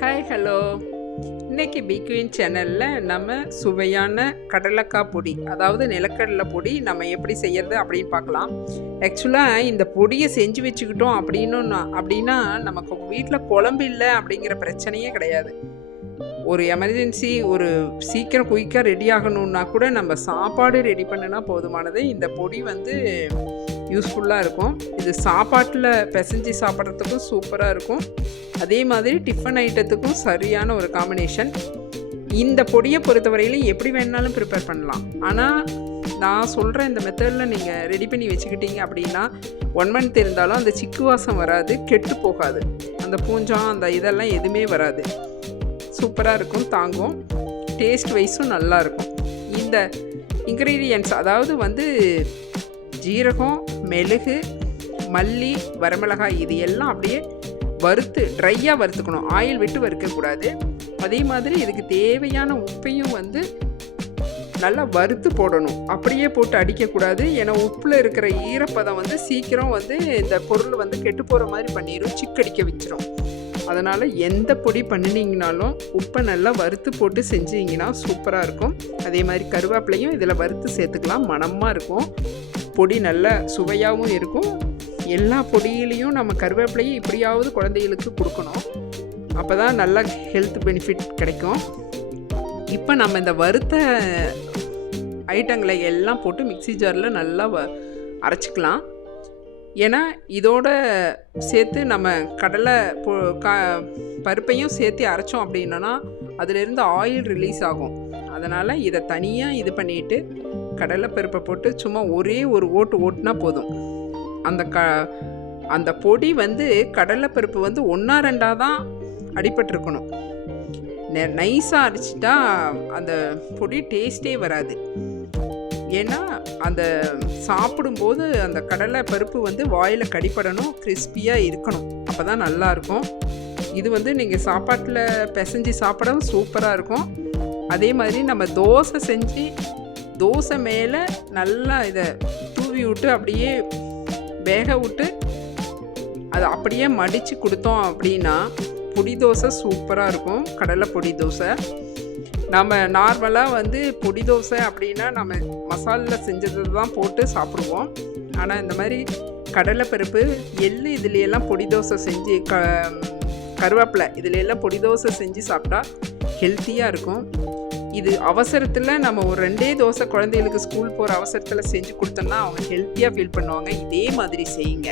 Hi hello. இன்றைக்கி பிக்வீன் சேனலில் நம்ம சுவையான கடலைக்காய் பொடி, அதாவது நிலக்கடலை பொடி நம்ம எப்படி செய்கிறது அப்படின்னு பார்க்கலாம். ஆக்சுவலாக இந்த பொடியை செஞ்சு வச்சுக்கிட்டோம் அப்படின்னா நமக்கு வீட்டில் குழம்பு இல்லை அப்படிங்கிற பிரச்சனையே கிடையாது. ஒரு எமர்ஜென்சி, ஒரு சீக்கிரம் குயிக்காக ரெடி ஆகணுன்னா கூட நம்ம சாப்பாடு ரெடி பண்ணினா போதுமானது. இந்த பொடி யூஸ்ஃபுல்லாக இருக்கும். இது சாப்பாட்டில் பிசைஞ்சு சாப்பிட்றதுக்கும் சூப்பராக இருக்கும். அதே மாதிரி டிஃபன் ஐட்டத்துக்கும் சரியான ஒரு காம்பினேஷன். இந்த பொடியை பொறுத்தவரையிலும் எப்படி வேணாலும் ப்ரிப்பேர் பண்ணலாம். ஆனால் நான் சொல்கிற இந்த மெத்தடில் நீங்கள் ரெடி பண்ணி வச்சுக்கிட்டீங்க அப்படின்னா 1 மந்த் இருந்தாலும் அந்த சிக்கு வாசம் வராது, கெட்டு போகாது, அந்த பூஞ்சம் அந்த இதெல்லாம் எதுவுமே வராது. சூப்பராக இருக்கும், தாங்கும், டேஸ்ட் வைஸும் நல்லாயிருக்கும். இந்த இன்க்ரீடியன்ட்ஸ் அதாவது ஜீரகம், மிளகு, மல்லி, வரமிளகாய் இது எல்லாம் அப்படியே வறுத்து ட்ரையாக வறுத்துக்கணும், ஆயில் விட்டு வறுக்கக்கூடாது. அதே மாதிரி இதுக்கு தேவையான உப்பையும் நல்லா வறுத்து போடணும், அப்படியே போட்டு அடிக்கக்கூடாது. ஏன்னா உப்பில் இருக்கிற ஈரப்பதம் சீக்கிரம் இந்த பொருள் கெட்டு போகிற மாதிரி பண்ணிடும், சிக்கடிக்க வச்சிடும். அதனால் எந்த பொடி பண்ணினீங்கனாலும் உப்பை நல்லா வறுத்து போட்டு செஞ்சீங்கன்னா சூப்பராக இருக்கும். அதே மாதிரி கருவேப்பிலையும் இதில் வறுத்து சேர்த்துக்கலாம், மணமாக இருக்கும். பொடி நல்ல சுவையாகவும் இருக்கும். எல்லா பொடியிலையும் நம்ம கருவேப்பிலையும் இப்படியாவது குழந்தைகளுக்கு கொடுக்கணும், அப்போ தான் நல்ல ஹெல்த் பெனிஃபிட் கிடைக்கும். இப்போ நம்ம இந்த வறுத்த ஐட்டங்களை எல்லாம் போட்டு மிக்ஸி ஜாரில் நல்லா அரைச்சிக்கலாம். ஏன்னா இதோட சேர்த்து நம்ம கடலை பருப்பையும் சேர்த்து அரைச்சோம் அப்படின்னா அதிலிருந்து ஆயில் ரிலீஸ் ஆகும். அதனால் இதை தனியாக இது பண்ணிவிட்டு கடலை பருப்பை போட்டு சும்மா ஒரே ஒரு ஓட்டுனா போதும். அந்த பொடி கடலை பருப்பு 1-2 தான் அடிபட்டிருக்கணும். நைஸாக அரைச்சிட்டா அந்த பொடி டேஸ்ட்டே வராது. ஏன்னா அந்த சாப்பிடும்போது அந்த கடலை பருப்பு வாயில் கடிப்படணும், கிறிஸ்பியாக இருக்கணும், அப்போ தான் நல்லாயிருக்கும். இது நீங்கள் சாப்பாட்டில் பிசைஞ்சு சாப்பிடவும் சூப்பராக இருக்கும். அதே மாதிரி நம்ம தோசை செஞ்சு தோசை மேலே நல்லா இதை தூவி விட்டு அப்படியே வேக விட்டு அதை அப்படியே மடித்து கொடுத்தோம் அப்படின்னா பொடி தோசை சூப்பராக இருக்கும். கடலை பொடி தோசை நம்ம நார்மலாக பொடி தோசை அப்படின்னா நம்ம மசாலில் செஞ்சது தான் போட்டு சாப்பிடுவோம். ஆனால் இந்த மாதிரி கடலைப்பருப்பு, எள்ளு இதுலையெல்லாம் பொடி தோசை செஞ்சு கருவேப்பிலை இதுலையெல்லாம் பொடி தோசை செஞ்சு சாப்பிட்டா ஹெல்த்தியாக இருக்கும். இது அவசரத்தில் நம்ம ஒரு 2 தோசை குழந்தைகளுக்கு ஸ்கூல் போகிற அவசரத்தில் செஞ்சு கொடுத்தோன்னா அவங்க ஹெல்த்தியாக ஃபீல் பண்ணுவாங்க. இதே மாதிரி செய்யுங்க.